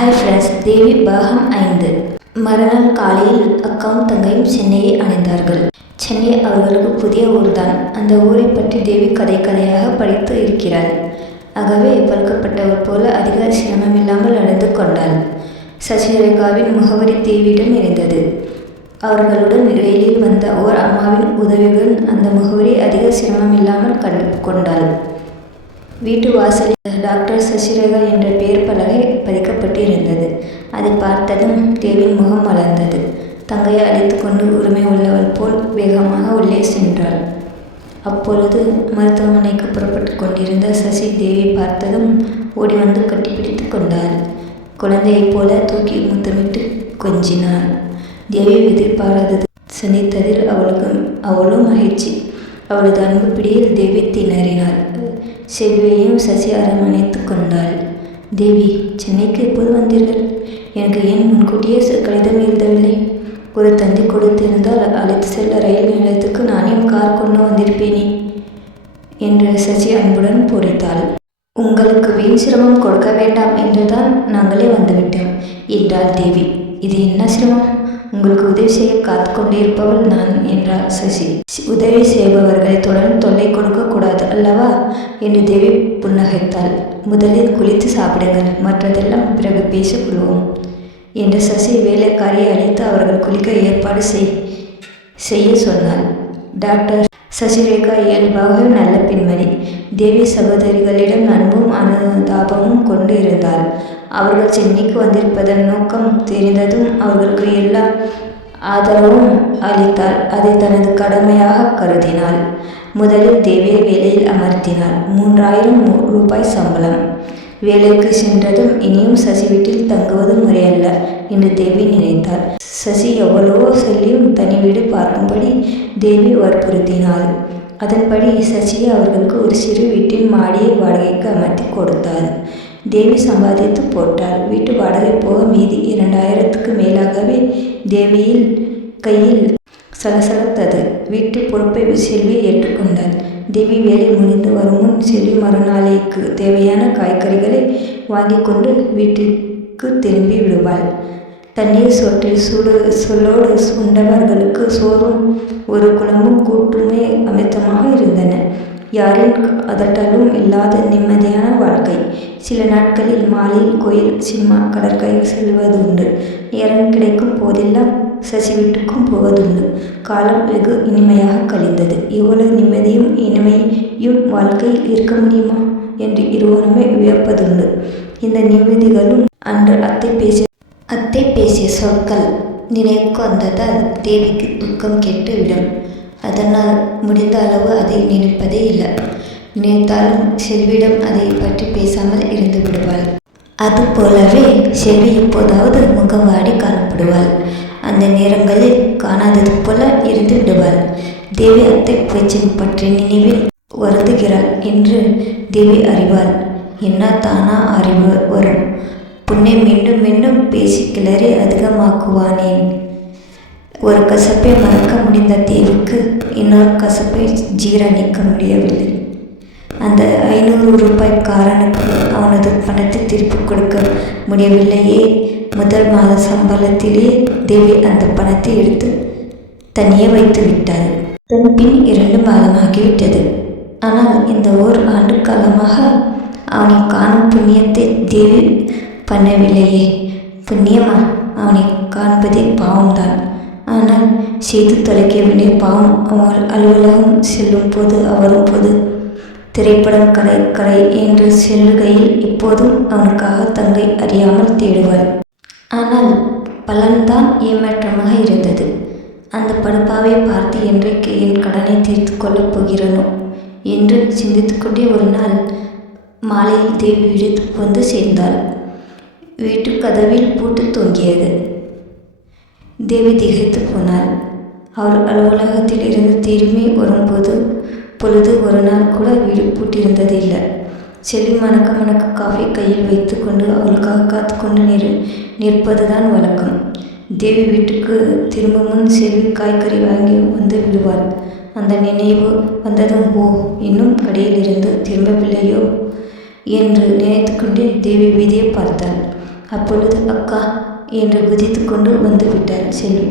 Hi friends தேவி பாகம் ஐந்து. மறுநாள் காலையில் அக்காவும் தங்கையும் சென்னையை அடைந்தார்கள். சென்னை அவர்களுக்கு புதிய ஊர்தான். அந்த ஊரை பற்றி தேவி கதை கதையாக படித்து இருக்கிறாள். ஆகவே பழுக்கப்பட்டவர் போல அதிக சிரமமில்லாமல் நடந்து கொண்டாள். சசிரேகாவின் முகவரி தேவியிடம் இருந்தது. அவர்களுடன் ரயிலில் வந்த ஓர் அம்மாவின் உதவியுடன் அந்த முகவரி அதிக சிரமமில்லாமல் கண்டு கொண்டாள். வீட்டு வாசலில் டாக்டர் சசிரேகா என்ற பெயர் பலகை பதிக்கப்பட்டு இருந்தது அதை பார்த்ததும் தேவின் முகம் வளர்ந்தது தங்கையை அழைத்து கொண்டு உரிமை உள்ளவள் போல் வேகமாக உள்ளே சென்றாள். அப்பொழுது மருத்துவமனைக்கு புறப்பட்டு கொண்டிருந்த சசி தேவி பார்த்ததும் ஓடி வந்து கட்டிப்பிடித்து கொண்டாள். குழந்தையைப் போல தூக்கி முத்தமிட்டு கொஞ்சினாள். தேவி எதிர்பாராதது சந்தித்ததில் அவளுக்கு அவளும் மகிழ்ச்சி. அவளது அன்பு பிடியில் தேவி திணறினாள். செல்வியையும் சசி அரவணைத்து கொண்டாள். தேவி சென்னைக்கு எப்போது வந்தீர்கள்? எனக்கு ஏன் முன்கூட்டியே கடிதம் எழுதவில்லை? ஒரு தந்தி கொடுத்திருந்தால் அழைத்து செல்ல ரயில் நிலையத்துக்கு நானே கார் கொண்டு வந்திருப்பேனே என்று சசி அன்புடன் பொறித்தாள் உங்களுக்கு வீண் சிரமம் கொடுக்க வேண்டாம் என்றுதான் நாங்களே வந்துவிட்டோம் என்றாள் தேவி. இது என்ன சிரமம்? உங்களுக்கு உதவி செய்ய காத்து கொண்டிருப்பவள் நான் என்றார் சசி. உதவி செய்பவர்களை தொடர்ந்து தொல்லை கொடுக்க கூடாது அல்லவா? என்று தேவி புன்னகைத்தாள். முதலில் குளித்து சாப்பிடுங்கள் மற்றதெல்லாம் பிறகு பேசிக்கொள்வோம் என்று சசி வேலைக்காரியை அழைத்து அவர்கள் குளிக்க ஏற்பாடு செய் செய்ய சொன்னாள். டாக்டர் சசிரேகா இயல்பாக நல்ல பெண்மணி. தேவி சகோதரிகளிடம் அன்பும் அனுதாபமும் கொண்டு இருந்தாள். அவர்கள் சென்னைக்கு வந்திருப்பதன் நோக்கம் தெரிந்ததும் அவர்களுக்கு எல்லா ஆதரவும் அளித்தாள். அதை தனது கடமையாக கருதினாள். முதலில் தேவியை வேலையில் அமர்த்தினாள். மூன்றாயிரம் ரூபாய் சம்பளம். வேலைக்கு சென்றதும் இனியும் சசி வீட்டில் தங்குவது முறையல்ல என்று தேவி நினைத்தாள். சசி எவ்வளவோ சொல்லியும் தனி வீடு பார்க்கும்படி தேவி வற்புறுத்தினாள். அதன்படி சசியை அவர்களுக்கு ஒரு சிறு வீட்டின் மாடியை வாடகைக்கு அமர்த்தி கொடுத்தாள். தேவி சம்பாதித்து போட்டாள். வீட்டு வாடகை போக மீதி இரண்டாயிரத்துக்கு மேலாகவே தேவியில் கையில் சலசலத்தது. வீட்டு பொறுப்பை செல்வி ஏற்றுக்கொண்டாள். தேவி வேலை முடிந்து வரும் முன் செல்வி மறுநாளைக்கு தேவையான காய்கறிகளை வாங்கி கொண்டு வீட்டிற்கு திரும்பி விடுவாள். தண்ணீர் சொட்டில் சுடு சொல்லோடு உண்டவர்களுக்கு சோறும் ஒரு குழம்பும் கூட்டுமே அமிர்தமாக இருந்தன. யாரின் அதட்டலும் இல்லாத நிம்மதியான வாழ்க்கை. சில நாட்களில் மாலையில் கோயில் சினிமா கடற்கரை செல்வது உண்டு நேரம் கிடைக்கும் போதெல்லாம் சசி வீட்டுக்கும் போவதுண்டு. காலம் வெகு இனிமையாக கழிந்தது. இவ்வளவு நிம்மதியும் இனிமையும் வாழ்க்கையில் இருக்க முடியுமா? என்று இருவருமே வியப்பதுண்டு. இந்த நிம்மதிகளும் அன்று அத்தை பேசிய அத்தை பேசிய சொற்கள் நினைவுக்கு வந்ததால் தேவிக்கு துக்கம் கெட்டுவிடும். அதனால் முடிந்த அளவு அதை நினைப்பதே இல்லை. நினைத்தாலும் செல்விடம் அதை பற்றி பேசாமல் இருந்து விடுவாள். அதுபோலவே செல்வி இப்போதாவது முகம் வாடி காணப்படுவாள். அந்த நேரங்களில் காணாதது போல இருந்து விடுவாள் தேவி அத்தை பேச்சின் பற்றி நினைவில் வருந்துகிறாள் என்று தேவி அறிவாள். என்ன தானா அறிவு வரும். புண்ணை மீண்டும் மீண்டும் பேசி கிளறி அதிகமாக்குவானேன் ஒரு கசப்பை மறக்க முடிந்த தேவிக்கு இன்னொரு கசப்பை ஜீரணிக்க முடியவில்லை. அந்த ஐநூறு ரூபாய் காரனுக்கு அவனது பணத்தை திருப்பி கொடுக்க முடியவில்லையே. முதல் மாத சம்பளத்திலே தேவி அந்த பணத்தை எடுத்து தனியே வைத்து விட்டாள். பின் இரண்டு மாதமாகிவிட்டது. ஆனால் இந்த ஓர் ஆண்டு காலமாக அவனை காணும் புண்ணியத்தை தேவி பண்ணவில்லையே. புண்ணியமா? அவனை காண்பதே பாவம்தான். ஆனால் செய்து தொலைக்க வேண்டிய பாவம் அவள் அலுவலகம் செல்லும் போது அவரும் போது திரைப்படம் கலை கலை என்று செல்லுகையில் இப்போதும் அவனுக்காக தங்கை அறியாமல் தேடுவாள். ஆனால் பலன்தான் ஏமாற்றமாக இருந்தது. அந்த படுப்பாவை பார்த்து என்றைக்கு என் கடனை தீர்த்து கொள்ளப் போகிறனோ என்று சிந்தித்துக்கொண்டே ஒரு நாள் மாலையில் தேவி வீடு வந்து சேர்ந்தாள். வீட்டு கதவில் பூட்டு தொங்கியது. தேவி திகைத்து போனாள். அவர் அலுவலகத்தில் இருந்து திரும்பி வரும்போது பொழுது ஒரு நாள் கூட வீடு பூட்டியிருந்தது இல்லை செல்வி மணக்க மணக்க காஃபி கையில் வைத்துக்கொண்டு அவளுக்காக காத்து கொண்டு நிற நிற்பதுதான் வழக்கம். தேவி வீட்டுக்கு திரும்பும் முன் செல்வி காய்கறி வாங்கி வந்து விடுவாள். அந்த நினைவு வந்ததும் ஓ இன்னும் கடையிலிருந்து திரும்பவில்லையோ? என்று நினைத்துக்கொண்டே தேவி வீதியை பார்த்தாள். அப்பொழுது அக்கா என்று குதித்து கொண்டு வந்து விட்டாள் செல்வி.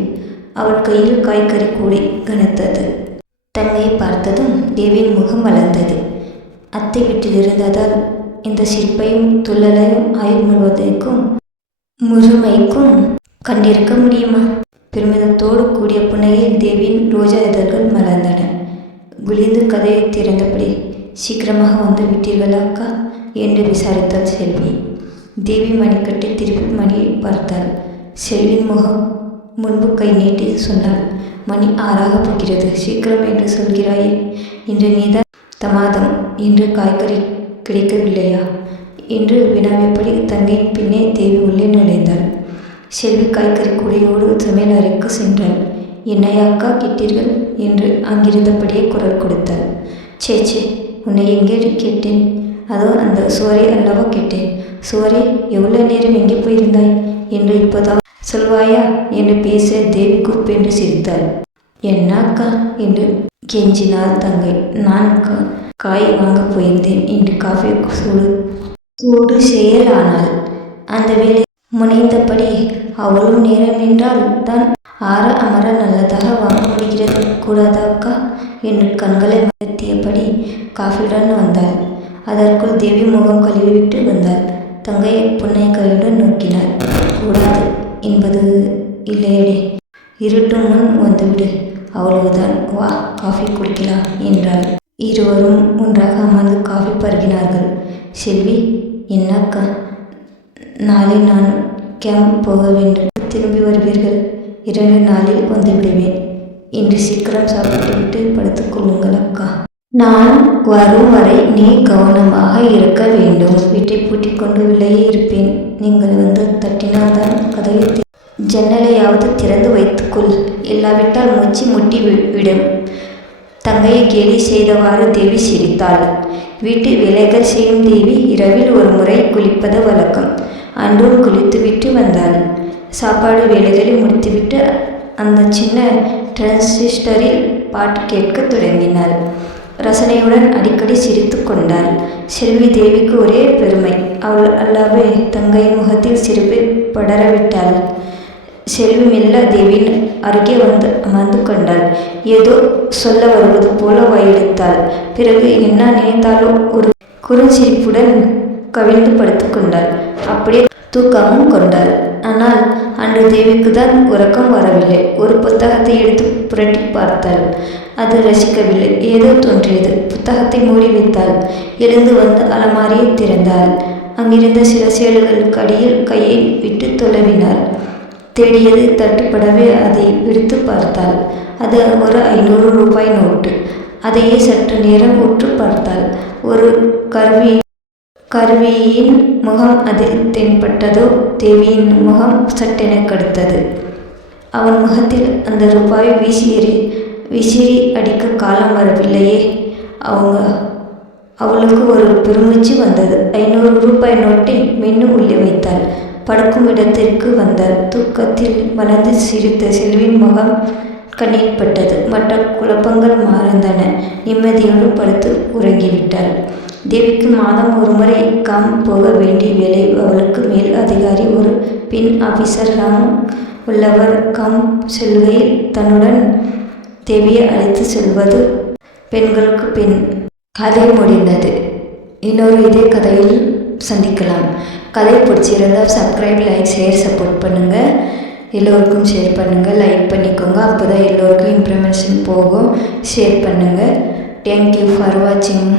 அவள் கையில் காய்கறி கூடை கனத்தது. தங்கையை பார்த்ததும் தேவியின் முகம் வளர்ந்தது. அத்தை வீட்டில் இருந்ததால் இந்த சிற்பையும் துள்ளலையும் ஆயுள் முழுவதற்கும் முழுமைக்கும் கண்டிருக்க முடியுமா? பெருமிதத்தோடு கூடிய புனையில் தேவியின் ரோஜா இதழ்கள் மலர்ந்தன. குளிர்ந்து கதையை திறந்தபடி சீக்கிரமாக வந்து விட்டீர்களாக்கா என்று விசாரித்தாள் செல்வி. தேவி மணிக்கட்டை திருப்பி மணியை பார்த்தாள். செல்வியின் முகம் முன்பு கை நீட்டி சொன்னாள். மணி ஆறாக போகிறது. சீக்கிரம் என்று சொல்கிறாயே. இன்று நீதான் தமாதம். இன்று காய்கறி கிடைக்கவில்லையா? என்று வினாவியபடி தங்கையின் பின்னே தேவி உள்ளே நுழைந்தாள். செல்வி காய்கறி கூடையோடு சமையல் அறைக்கு சென்றாள். என்னையா அக்கா கேட்டீர்கள்? என்று அங்கிருந்தபடியே குரல் கொடுத்தாள். சே சே உன்னை எங்கே கேட்டேன். அதோ அந்த சுவரை அல்லவா கேட்டேன். சுவரே எவ்வளோ நேரம் எங்கே போயிருந்தாய்? என்று இப்போதான் சொல்வாயா? என்று பேச தேவி குப்பென்று சிரித்தாள். என்ன அக்கா என்று கெஞ்சினாள் தங்கை. நான் காய் வாங்க போயிருந்தேன். என்று காஃபி சூடு சூடு செயலானாள் அந்த வேலை முனைந்தபடி அவ்வளவு நேரம் நின்றால் தான் ஆற அமர நல்லதாக வாங்க முடிகிறது. கூடாதா அக்கா என்று கண்களை மலர்த்தியபடி காஃபியுடன் வந்தாள். அதற்குள் தேவி முகம் கழுவிவிட்டு வந்தாள். தங்கையை புன்னகையுடன் நோக்கினாள். கூடாது. என்பது இல்லையடி. இருட்டும் முன் வந்துவிடு. அவ்வளவுதான். வா காஃபி குடிக்கலாம் என்றாள். இருவரும் ஒன்றாக அமர்ந்து காஃபி பருகினார்கள். செல்வி என்னக்கா? நாளை நான் கேம்ப் போக வேண்டும். திரும்பி வருவீர்கள். இரண்டு நாளில் வந்துவிடுவேன் இன்று சீக்கிரம் சாப்பிட்டுவிட்டு படுத்துக்கொள்ளும். நான் வரும் வரை நீ கவனமாக இருக்க வேண்டும். வீட்டை பூட்டிக் கொண்டு வெளியே இருப்பேன். நீங்கள் வந்து தட்டினால்தான் கதவை ஜன்னலையாவது திறந்து வைத்துக்கொள். இல்லாவிட்டால் மூச்சு முட்டி வி- விடும். தங்கையை கேலி செய்தவாறு தேவி சிரித்தாள். வீட்டு வேலைகள் செய்யும் தேவி இரவில் ஒரு முறை குளிப்பது வழக்கம். அன்றும் குளித்துவிட்டு வந்தாள். சாப்பாடு வேலைகளை முடித்துவிட்டு அந்த சின்ன டிரான்சிஸ்டரில் பாட்டு கேட்கத் தொடங்கினாள். ரசனையுடன் அடிக்கடி சிரித்து கொண்டாள். செல்வி தேவிக்கு ஒரே பெருமை. அவள் அல்லாவே தங்கையின் முகத்தில் சிரிப்பை படரவிட்டாள். செல்வி மெல்ல தேவியின் அருகே வந்து அமர்ந்து கொண்டாள். ஏதோ சொல்ல வருவது போல வாயெடுத்தாள். பிறகு என்ன நினைத்தாலோ ஒரு குறுஞ்சிரிப்புடன் கவிழ்ந்து படுத்துக்கொண்டாள் அப்படியே தூக்கமும் கொண்டாள். ஆனால் அன்று தேவிக்கு தான் உறக்கம் வரவில்லை. ஒரு புத்தகத்தை எடுத்து புரட்டி பார்த்தாள். அது ரசிக்கவில்லை. ஏதோ தோன்றியது. புத்தகத்தை மூடி வைத்தாள் எழுந்து வந்து அலமாரியை திறந்தாள். அங்கிருந்த சில சேடுகளுக்கு அடியில் கையை விட்டு தொலைவினாள். தேடியது தட்டுப்படவே அதை விடுத்து பார்த்தாள். அது ஒரு ஐநூறு ரூபாய் நோட்டு. அதையே சற்று நேரம் உற்று பார்த்தாள். ஒரு கருவி கருவியின் முகம் அதில் தென்பட்டதோ தேவியின் முகம் சட்டென கடுத்தது. அவன் முகத்தில் அந்த ரூபாயை வீசியறி விசிறி அடிக்க காலம் வரவில்லையே. அவங்க அவளுக்கு ஒரு பெருமூச்சு வந்தது. ஐநூறு ரூபாய் நோட்டை மென்னு உள்ளே வைத்தாள். படுக்கும் இடத்திற்கு வந்தாள். தூக்கத்தில் வளர்ந்து சிரித்த செல்வின் முகம் கண்ணீர் பட்டது மற்ற குழப்பங்கள் மறந்தன. நிம்மதியோடு படுத்து உறங்கிவிட்டாள். தேவிக்கு மாதம் ஒரு முறை காம் போக வேண்டிய வேலை அவளுக்கு மேல் அதிகாரி ஒரு பெண் ஆபீசர் ராம் உள்ளவர் காம் செல்கையில் தன்னுடன் தேவியை அழைத்து செல்வது பெண்களுக்கு பெண் கதை முடிந்தது. இன்னொரு இதே கதையில் சந்திக்கலாம். கதை பிடிச்சிருந்தால் சப்ஸ்கிரைப் லைக் ஷேர் சப்போர்ட் பண்ணுங்கள் எல்லோருக்கும் ஷேர் பண்ணுங்கள் லைக் பண்ணிக்கோங்க. அப்போ தான் எல்லோருக்கும் இன்ஃபர்மேஷன் போகும். ஷேர் பண்ணுங்கள் தேங்க்யூ ஃபார் வாட்சிங்